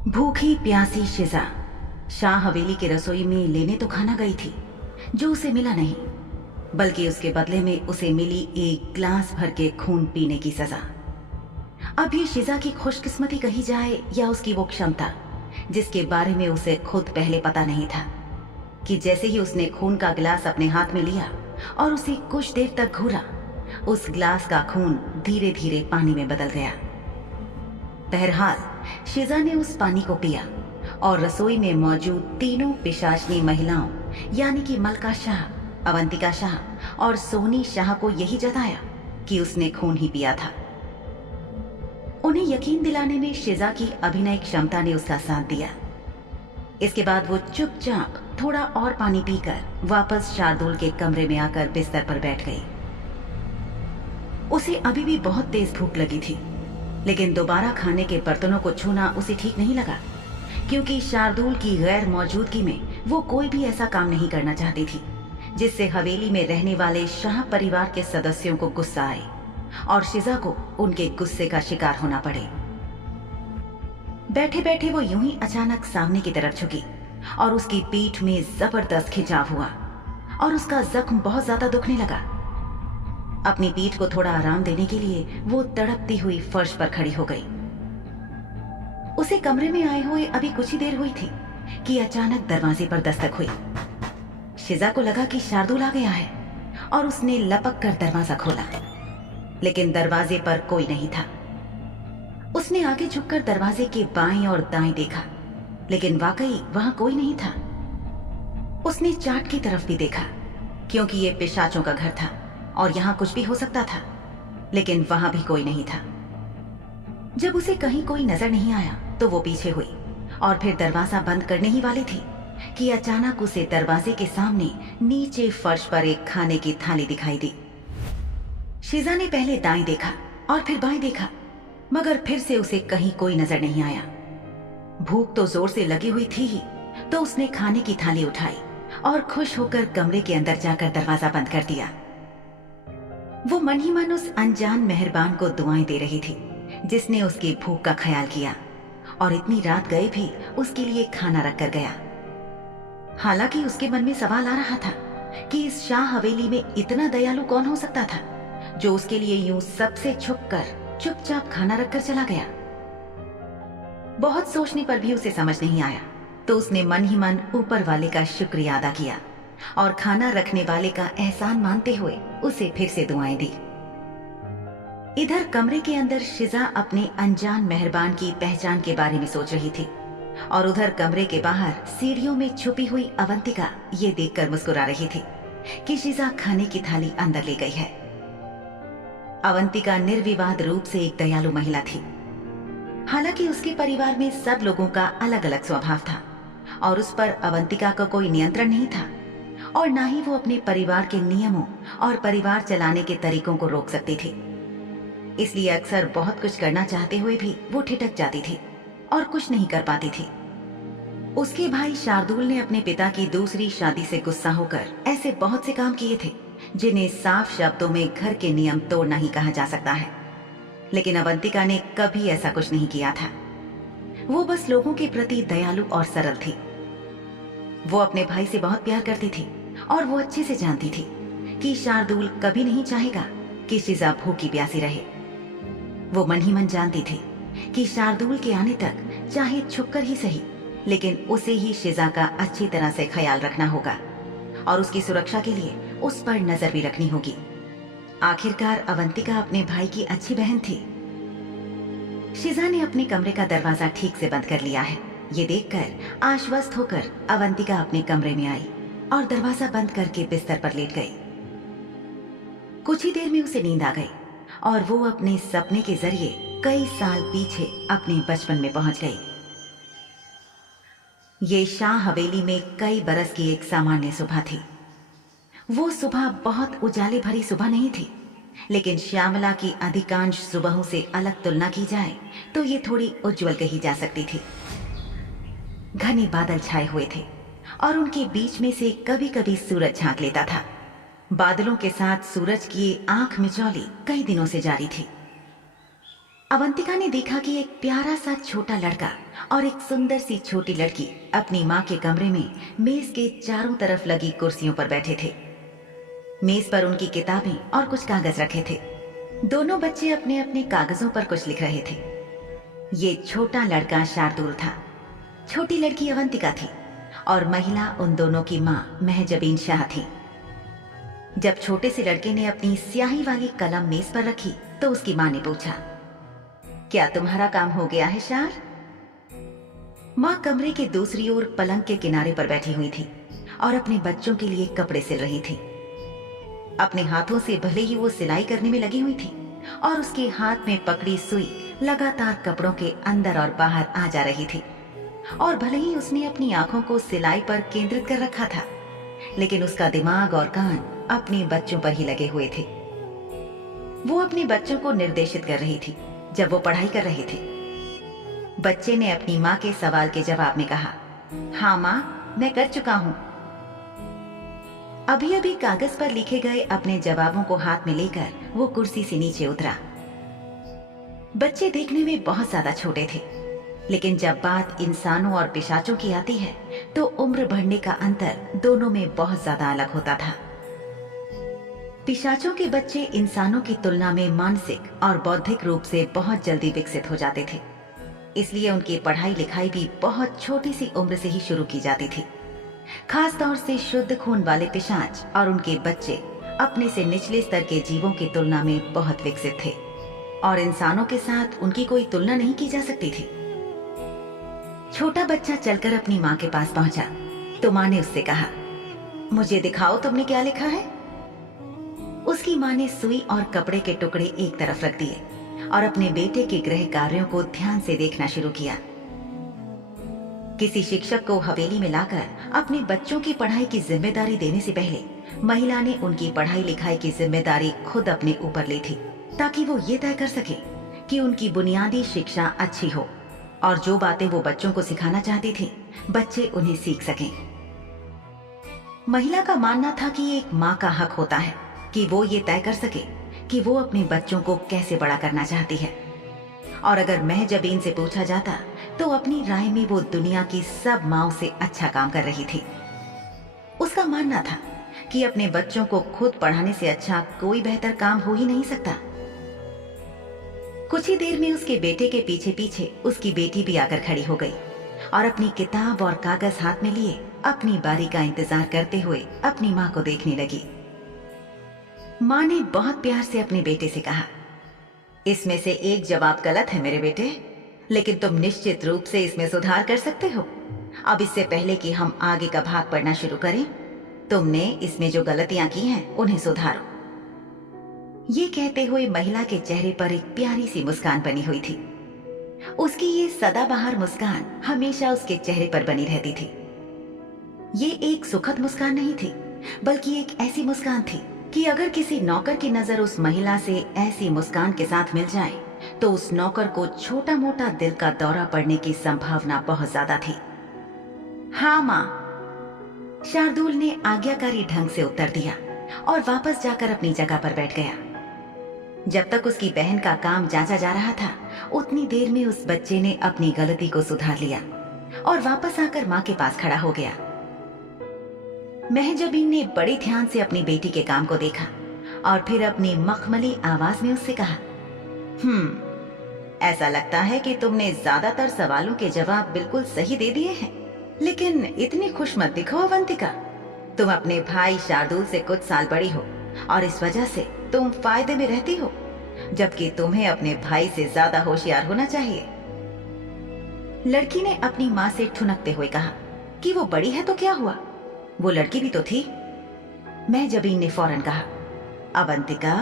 भूखी प्यासी शिजा शाह हवेली की रसोई में लेने तो खाना गई थी, जो उसे मिला नहीं, बल्कि उसके बदले में उसे मिली एक ग्लास भर के खून पीने की सजा। अब ये शिजा की खुशकिस्मती कही जाए या उसकी वो क्षमता जिसके बारे में उसे खुद पहले पता नहीं था, कि जैसे ही उसने खून का गिलास अपने हाथ में लिया और उसे कुछ देर तक घूरा, उस गिलास का खून धीरे धीरे पानी में बदल गया। बहरहाल शिजा ने उस पानी को पिया और रसोई में मौजूद तीनों पिशाचनी महिलाओं यानी कि मलका शाह, अवंतिका शाह और सोनी शाह को यही जताया कि उसने खून ही पिया था। उन्हें यकीन दिलाने में शिजा की अभिनय क्षमता ने उसका साथ दिया। इसके बाद वो चुपचाप थोड़ा और पानी पीकर वापस शार्दुल के कमरे में आकर बिस्तर पर बैठ गई। उसे अभी भी बहुत तेज भूख लगी थी, लेकिन दोबारा खाने के बर्तनों को छूना उसे ठीक नहीं लगा, क्योंकि शार्दुल की गैर मौजूदगी में वो कोई भी ऐसा काम नहीं करना चाहती थी जिससे हवेली में रहने वाले शाह परिवार के सदस्यों को गुस्सा आए और शिजा को उनके गुस्से का शिकार होना पड़े। बैठे बैठे वो यूं ही अचानक सामने की तरफ झुकी और उसकी पीठ में जबरदस्त खिंचाव हुआ और उसका जख्म बहुत ज्यादा दुखने लगा। अपनी पीठ को थोड़ा आराम देने के लिए वो तड़पती हुई फर्श पर खड़ी हो गई। उसे कमरे में आए हुए अभी कुछ ही देर हुई थी कि अचानक दरवाजे पर दस्तक हुई। शिजा को लगा कि शार्दुल आ गया है और उसने लपक कर दरवाजा खोला, लेकिन दरवाजे पर कोई नहीं था। उसने आगे झुककर दरवाजे के बाएं और दाएं देखा, लेकिन वाकई वहां कोई नहीं था। उसने चाट की तरफ भी देखा, क्योंकि ये पिशाचों का घर था और यहां कुछ भी हो सकता था, लेकिन वहां भी कोई नहीं था। जब उसे कहीं कोई नजर नहीं आया तो वो पीछे हुई और फिर दरवाजा बंद करने ही वाली थी कि अचानक उसे दरवाजे के सामने नीचे फर्श पर एक खाने की थाली दिखाई दी। शिजा ने पहले दाएं देखा और फिर बाएं देखा, मगर फिर से उसे कहीं कोई नजर नहीं आया। भूख तो जोर से लगी हुई थी ही, तो उसने खाने की थाली उठाई और खुश होकर कमरे के अंदर जाकर दरवाजा बंद कर दिया। वो मन ही मन उस अनजान मेहरबान को दुआएं दे रही थी जिसने उसकी भूख का ख्याल किया और इतनी रात गए भी उसके लिए खाना रख कर गया। हालांकि उसके मन में सवाल आ रहा था कि इस शाह हवेली में इतना दयालु कौन हो सकता था जो उसके लिए यूं सबसे छुपकर चुपचाप खाना रखकर चला गया। बहुत सोचने पर भी उसे समझ नहीं आया, तो उसने मन ही मन ऊपर वाले का शुक्रिया अदा किया और खाना रखने वाले का एहसान मानते हुए उसे फिर से दुआएं दी। इधर कमरे के अंदर शिजा अपने अनजान मेहरबान की पहचान के बारे में सोच रही थी और उधर कमरे के बाहर सीढ़ियों में छुपी हुई अवंतिका ये देखकर मुस्कुरा रही थी कि शिजा खाने की थाली अंदर ले गई है। अवंतिका निर्विवाद रूप से एक दयालु महिला थी। हालांकि उसके परिवार में सब लोगों का अलग अलग स्वभाव था और उस पर अवंतिका का कोई नियंत्रण नहीं था और ना ही वो अपने परिवार के नियमों और परिवार चलाने के तरीकों को रोक सकती थी। इसलिए अक्सर बहुत कुछ करना चाहते हुए भी वो ठिठक जाती थी और कुछ नहीं कर पाती थी। उसके भाई शार्दुल ने अपने पिता की दूसरी शादी से गुस्सा होकर ऐसे बहुत से काम किए थे जिन्हें साफ शब्दों में घर के नियम तोड़ना ही कहा जा सकता है, लेकिन अवंतिका ने कभी ऐसा कुछ नहीं किया था। वो बस लोगों के प्रति दयालु और सरल थी। वो अपने भाई से बहुत प्यार करती थी और वो अच्छे से जानती थी कि शार्दुल कभी नहीं चाहेगा कि शिजा भूखी प्यासी रहे। वो मन ही मन जानती थी कि शार्दुल के आने तक चाहे छुपकर ही सही, लेकिन उसे ही शिजा का अच्छी तरह से ख्याल रखना होगा और उसकी सुरक्षा के लिए उस पर नजर भी रखनी होगी। आखिरकार अवंतिका अपने भाई की अच्छी बहन थी। शिजा ने अपने कमरे का दरवाजा ठीक से बंद कर लिया है, ये देखकर आश्वस्त होकर अवंतिका अपने कमरे में आई और दरवाजा बंद करके बिस्तर पर लेट गई। कुछ ही देर में उसे नींद आ गई और वो अपने सपने के जरिए कई साल पीछे अपने बचपन में पहुंच गई। ये शाह हवेली में कई बरस की एक सामान्य सुबह थी। वो सुबह बहुत उजाले भरी सुबह नहीं थी, लेकिन श्यामला की अधिकांश सुबहों से अलग तुलना की जाए तो ये थोड़ी उज्जवल कही जा सकती थी। घने बादल छाए हुए थे और उनके बीच में से कभी कभी सूरज झांक लेता था। बादलों के साथ सूरज की आंख मिचौली कई दिनों से जारी थी। अवंतिका ने देखा कि एक प्यारा सा छोटा लड़का और एक सुंदर सी छोटी लड़की अपनी माँ के कमरे में मेज के चारों तरफ लगी कुर्सियों पर बैठे थे। मेज पर उनकी किताबें और कुछ कागज रखे थे। दोनों बच्चे अपने अपने कागजों पर कुछ लिख रहे थे। ये छोटा लड़का शार्दुल था, छोटी लड़की अवंतिका थी और महिला उन दोनों की माँ महजबीन शाह थी। जब छोटे से लड़के ने अपनी स्याही वाली कलम मेज पर रखी तो उसकी माँ ने पूछा, क्या तुम्हारा काम हो गया है शार? माँ कमरे के दूसरी ओर पलंग के किनारे पर बैठी हुई थी और अपने बच्चों के लिए कपड़े सिल रही थी। अपने हाथों से भले ही वो सिलाई करने में लगी हुई थी और उसके हाथ में पकड़ी सुई लगातार कपड़ों के अंदर और बाहर आ जा रही थी, और भले ही उसने अपनी आंखों को सिलाई पर केंद्रित कर रखा था, लेकिन उसका दिमाग और कान अपने बच्चों पर ही लगे हुए थे। वो अपने बच्चों को निर्देशित कर रही थी जब वो पढ़ाई कर रहे थे। बच्चे ने अपनी माँ के सवाल के जवाब में कहा, हाँ माँ, मैं कर चुका हूँ। अभी अभी कागज पर लिखे गए अपने जवाबों को हाथ में लेकर वो कुर्सी से नीचे उतरा। बच्चे देखने में बहुत ज्यादा छोटे थे, लेकिन जब बात इंसानों और पिशाचों की आती है तो उम्र बढ़ने का अंतर दोनों में बहुत ज्यादा अलग होता था। पिशाचों के बच्चे इंसानों की तुलना में मानसिक और बौद्धिक रूप से बहुत जल्दी विकसित हो जाते थे, इसलिए उनकी पढ़ाई लिखाई भी बहुत छोटी सी उम्र से ही शुरू की जाती थी। खास तौर से शुद्ध खून वाले पिशाच और उनके बच्चे अपने से निचले स्तर के जीवों की तुलना में बहुत विकसित थे और इंसानों के साथ उनकी कोई तुलना नहीं की जा सकती थी। छोटा बच्चा चलकर अपनी माँ के पास पहुंचा तो माँ ने उससे कहा, मुझे दिखाओ तुमने क्या लिखा है। उसकी माँ ने सुई और कपड़े के टुकड़े एक तरफ रख दिए और अपने बेटे के गृह कार्यों को ध्यान से देखना शुरू किया। किसी शिक्षक को हवेली में लाकर अपने बच्चों की पढ़ाई की जिम्मेदारी देने से पहले महिला ने उनकी पढ़ाई लिखाई की जिम्मेदारी खुद अपने ऊपर ली थी, ताकि वो ये तय कर सके कि उनकी बुनियादी शिक्षा अच्छी हो और जो बातें वो बच्चों को सिखाना चाहती थी बच्चे उन्हें सीख सकें। महिला का मानना था कि एक माँ का हक होता है कि वो ये तय कर सके कि वो अपने बच्चों को कैसे बड़ा करना चाहती है, और अगर महजबीन से पूछा जाता तो अपनी राय में वो दुनिया की सब माँओं से अच्छा काम कर रही थी। उसका मानना था कि अपने बच्चों को खुद पढ़ाने से अच्छा कोई बेहतर काम हो ही नहीं सकता। कुछ ही देर में उसके बेटे के पीछे पीछे उसकी बेटी भी आकर खड़ी हो गई और अपनी किताब और कागज हाथ में लिए अपनी बारी का इंतजार करते हुए अपनी माँ को देखने लगी। माँ ने बहुत प्यार से अपने बेटे से कहा, इसमें से एक जवाब गलत है मेरे बेटे, लेकिन तुम निश्चित रूप से इसमें सुधार कर सकते हो। अब इससे पहले कि हम आगे का भाग पढ़ना शुरू करें, तुमने इसमें जो गलतियां की हैं उन्हें सुधारो। ये कहते हुए महिला के चेहरे पर एक प्यारी सी मुस्कान बनी हुई थी। उसकी ये सदाबहार मुस्कान हमेशा उसके चेहरे पर बनी रहती थी। ये एक सुखद मुस्कान नहीं थी, बल्कि एक ऐसी मुस्कान थी कि अगर किसी नौकर की नजर उस महिला से ऐसी मुस्कान के साथ मिल जाए तो उस नौकर को छोटा मोटा दिल का दौरा पड़ने की संभावना बहुत ज्यादा थी। हाँ माँ, शार्दुल ने आज्ञाकारी ढंग से उत्तर दिया और वापस जाकर अपनी जगह पर बैठ गया। जब तक उसकी बहन का काम जांचा जा रहा था, उतनी देर में उस बच्चे ने अपनी गलती को सुधार लिया और वापस आकर माँ के पास खड़ा हो गया। महजबीन ने बड़े ध्यान से अपनी बेटी के काम को देखा और फिर अपनी मखमली आवाज में उससे कहा, ऐसा लगता है कि तुमने ज्यादातर सवालों के जवाब बिल्कुल सही दे दिए हैं, लेकिन इतनी खुश मत दिखो अवंतिका। तुम अपने भाई शार्दुल से कुछ साल बड़ी हो और इस वजह से तुम फायदे में रहती हो, जबकि तुम्हें अपने भाई से ज्यादा होशियार होना चाहिए। लड़की ने अपनी माँ से ठुनकते हुए कहा कि वो बड़ी है तो क्या हुआ, वो लड़की भी तो थी। महजबीन ने फौरन कहा, अवंतिका,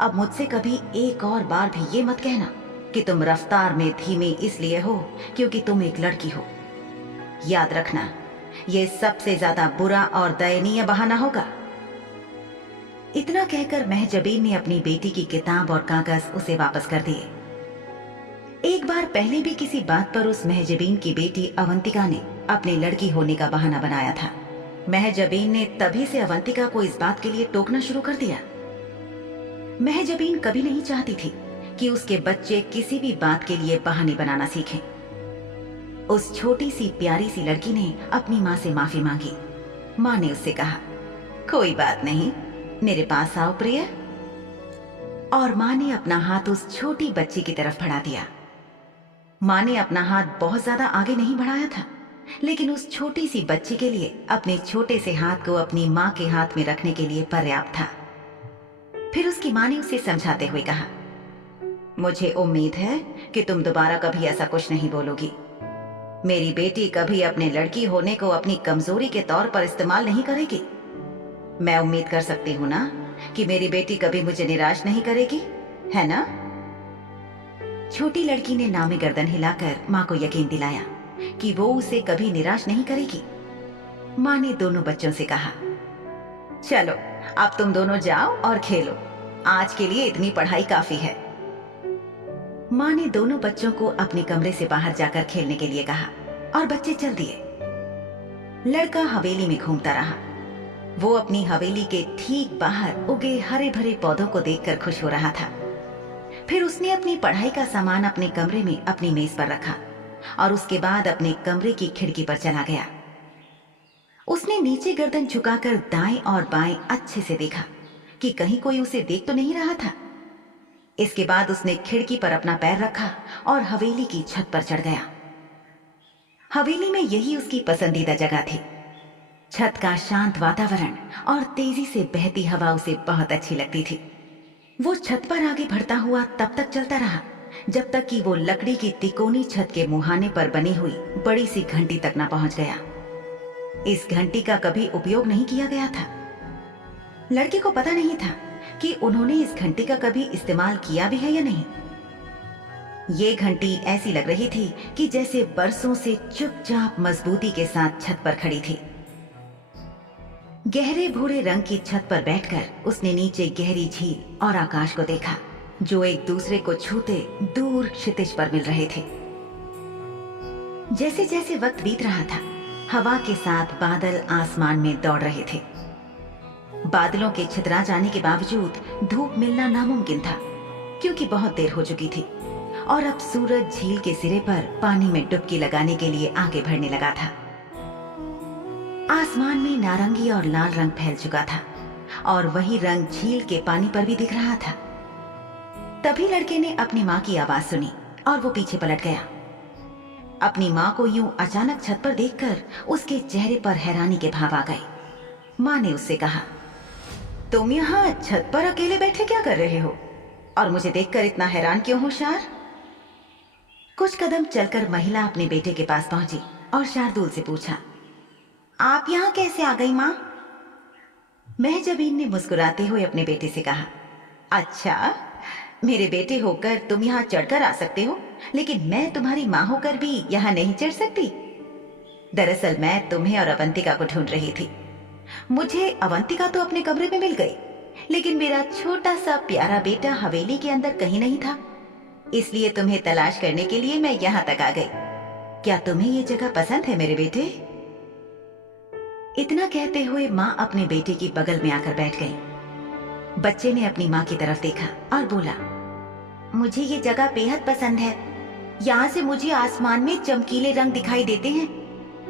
अब मुझसे कभी एक और बार भी ये मत कहना कि तुम रफ्तार में धीमी इसलिए हो क्योंकि तुम एक लड़की हो। याद रखना, ये सबसे ज्यादा बुरा और दयनीय बहाना होगा। इतना कहकर महजबीन ने अपनी बेटी की किताब और कागज उसे वापस कर दिए। एक बार पहले भी किसी बात पर उस महजबीन की बेटी अवंतिका ने अपने लड़की होने का बहाना बनाया था। महजबीन ने तभी से अवंतिका को इस बात के लिए टोकना शुरू कर दिया। महजबीन कभी नहीं चाहती थी कि उसके बच्चे किसी भी बात के लिए बहाने बनाना सीखें। उस छोटी सी प्यारी सी लड़की ने अपनी माँ से माफी मांगी। माँ ने उससे कहा, कोई बात नहीं, मेरे पास आओ प्रिय। और माँ ने अपना हाथ उस छोटी बच्ची की तरफ बढ़ा दिया। माँ ने अपना हाथ बहुत ज्यादा आगे नहीं बढ़ाया था, लेकिन उस छोटी सी बच्ची के लिए अपने छोटे से हाथ को अपनी माँ के हाथ में रखने के लिए पर्याप्त था। फिर उसकी माँ ने उसे समझाते हुए कहा, मुझे उम्मीद है कि तुम दोबारा कभी ऐसा कुछ नहीं बोलोगी। मेरी बेटी कभी अपने लड़की होने को अपनी कमजोरी के तौर पर इस्तेमाल नहीं करेगी। मैं उम्मीद कर सकती हूँ ना कि मेरी बेटी कभी मुझे निराश नहीं करेगी, है ना? छोटी लड़की ने नामी गर्दन हिलाकर माँ को यकीन दिलाया कि वो उसे कभी निराश नहीं करेगी। माँ ने दोनों बच्चों से कहा, चलो अब तुम दोनों जाओ और खेलो, आज के लिए इतनी पढ़ाई काफी है। माँ ने दोनों बच्चों को अपने कमरे से बाहर जाकर खेलने के लिए कहा और बच्चे चल दिए। लड़का हवेली में घूमता रहा। वो अपनी हवेली के ठीक बाहर उगे हरे भरे पौधों को देखकर खुश हो रहा था। फिर उसने अपनी पढ़ाई का सामान अपने कमरे में अपनी मेज पर रखा और उसके बाद अपने कमरे की खिड़की पर चला गया। उसने नीचे गर्दन झुकाकर दाएं और बाएं अच्छे से देखा कि कहीं कोई उसे देख तो नहीं रहा था। इसके बाद उसने खिड़की पर अपना पैर रखा और हवेली की छत पर चढ़ गया। हवेली में यही उसकी पसंदीदा जगह थी। छत का शांत वातावरण और तेजी से बहती हवा उसे बहुत अच्छी लगती थी। वो छत पर आगे बढ़ता हुआ तब तक चलता रहा जब तक कि वो लकड़ी की तिकोनी छत के मुहाने पर बनी हुई बड़ी सी घंटी तक न पहुंच गया। इस घंटी का कभी उपयोग नहीं किया गया था। लड़के को पता नहीं था कि उन्होंने इस घंटी का कभी इस्तेमाल किया भी है या नहीं। ये घंटी ऐसी लग रही थी कि जैसे बरसों से चुपचाप मजबूती के साथ छत पर खड़ी थी। गहरे भूरे रंग की छत पर बैठकर उसने नीचे गहरी झील और आकाश को देखा जो एक दूसरे को छूते दूर क्षितिज पर मिल रहे थे। जैसे जैसे वक्त बीत रहा था, हवा के साथ बादल आसमान में दौड़ रहे थे। बादलों के छितरा जाने के बावजूद धूप मिलना नामुमकिन था क्योंकि बहुत देर हो चुकी थी और अब सूरज झील के सिरे पर पानी में डुबकी लगाने के लिए आगे बढ़ने लगा था। आसमान में नारंगी और लाल रंग फैल चुका था और वही रंग झील के पानी पर भी दिख रहा था। तभी लड़के ने अपनी माँ की आवाज सुनी और वो पीछे पलट गया। अपनी माँ को यूं अचानक छत पर देखकर उसके चेहरे पर हैरानी के भाव आ गए। माँ ने उससे कहा, तुम यहाँ छत पर अकेले बैठे क्या कर रहे हो और मुझे देखकर इतना हैरान क्यों हो शार? कुछ कदम चलकर महिला अपने बेटे के पास पहुंची और शार्दुल से पूछा, आप यहाँ कैसे आ गई माँ? महजबीन ने मुस्कुराते हुए अपने बेटे से कहा, अच्छा, मेरे बेटे होकर तुम यहाँ चढ़कर आ सकते हो, लेकिन मैं तुम्हारी माँ होकर भी यहाँ नहीं चढ़ सकती। दरअसल मैं तुम्हें और अवंतिका को ढूंढ रही थी। मुझे अवंतिका तो अपने कमरे में मिल गई, लेकिन मेरा छोटा सा प्यारा बेटा हवेली के अंदर कहीं नहीं था। इसलिए तुम्हें तलाश करने के लिए मैं यहाँ तक आ गई। क्या तुम्हें ये जगह पसंद है मेरे बेटे? इतना कहते हुए माँ अपने बेटे की बगल में आकर बैठ गई। बच्चे ने अपनी माँ की तरफ देखा और बोला, मुझे ये जगह बेहद पसंद है। यहाँ से मुझे आसमान में चमकीले रंग दिखाई देते हैं।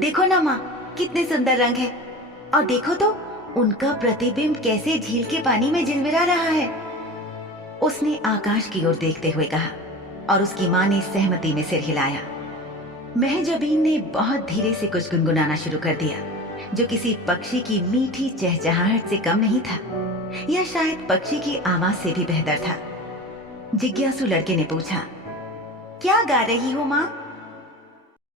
देखो ना माँ, कितने सुंदर रंग है, और देखो तो उनका प्रतिबिंब कैसे झील के पानी में झिलमिला रहा है। उसने आकाश की ओर देखते हुए कहा और उसकी माँ ने सहमति में सिर हिलाया। महजबीन ने बहुत धीरे से कुछ गुनगुनाना शुरू कर दिया जो किसी पक्षी की मीठी चहचहाहट से कम नहीं था, या शायद पक्षी की आवाज से भी बेहतर था। जिज्ञासु लड़के ने पूछा, क्या गा रही हो माँ?